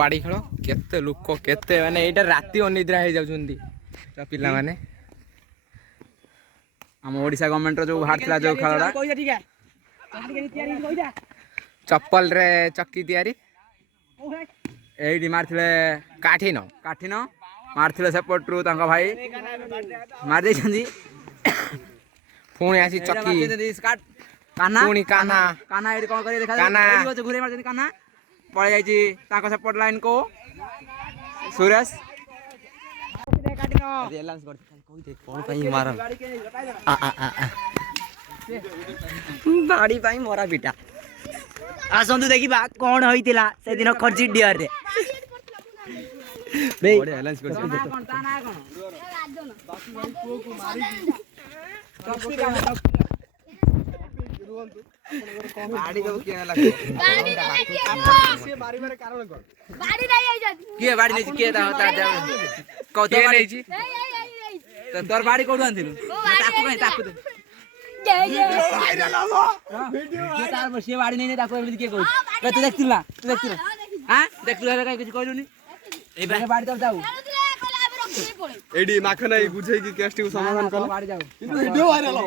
कबाड़ी खेल केते लोक केते माने एटा राति अनिद्रा हो जाउछन्ती पिला माने हम ओडिशा गवर्नमेंट जो बाहर थिला जो खेलडा चप्पल रे चक्की तैयारी एडी मारथिले काठिन मारथिले सेपटरू तांका भाई मार दे छंदी पुणी आसी चक्की काना पुणी काना काना एडी कोन करी देखा काना। एडी घुरे मार काना पळे जाईची तांका सेपट लाइन को सुरेश रिलायंस कर कोई देख कोन पई मार बाड़ी पई मोरा बेटा आसंतु देखिबा कोन होइतिला से दिन खर्ची डियर रे बे रिलायंस कर कोन ताना गाड़ी को के लागो से मारी मारे कारण कोन बाड़ी नहीं आई जाती के बाड़ी नै के ता होता कौतो के बाड़ी नहीं जी तो तोर बाड़ी कोडु आनथिलु ताकू दे के तार बसिए बाड़ी नै ताको एबली के कहू रे तू देखतिला हां देखतिला रे काई कहलु नी ए बाड़ी तब जाऊ एडी माख नाही बुझै की केस्ट को समाधान कर बाड़ी जाऊ किंतु वीडियो वायरल हो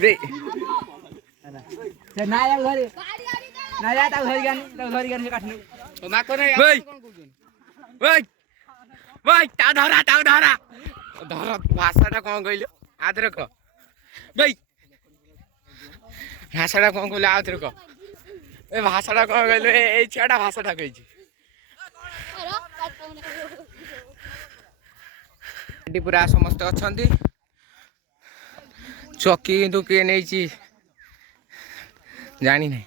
रे से ना या घरे ना या ता घरी गानी से काटनु तो माको नहीं ओइ ओइ ओइ ता धरा भाषाटा कोन कइलो आदर क ओइ भाषाटा कोन कइलो आदर क ए भाषाटा कोन कइलो ए छाडा भाषाटा कइछि एडी पूरा समस्त अछंती चौकी किंतु के नहीं जानी नहीं।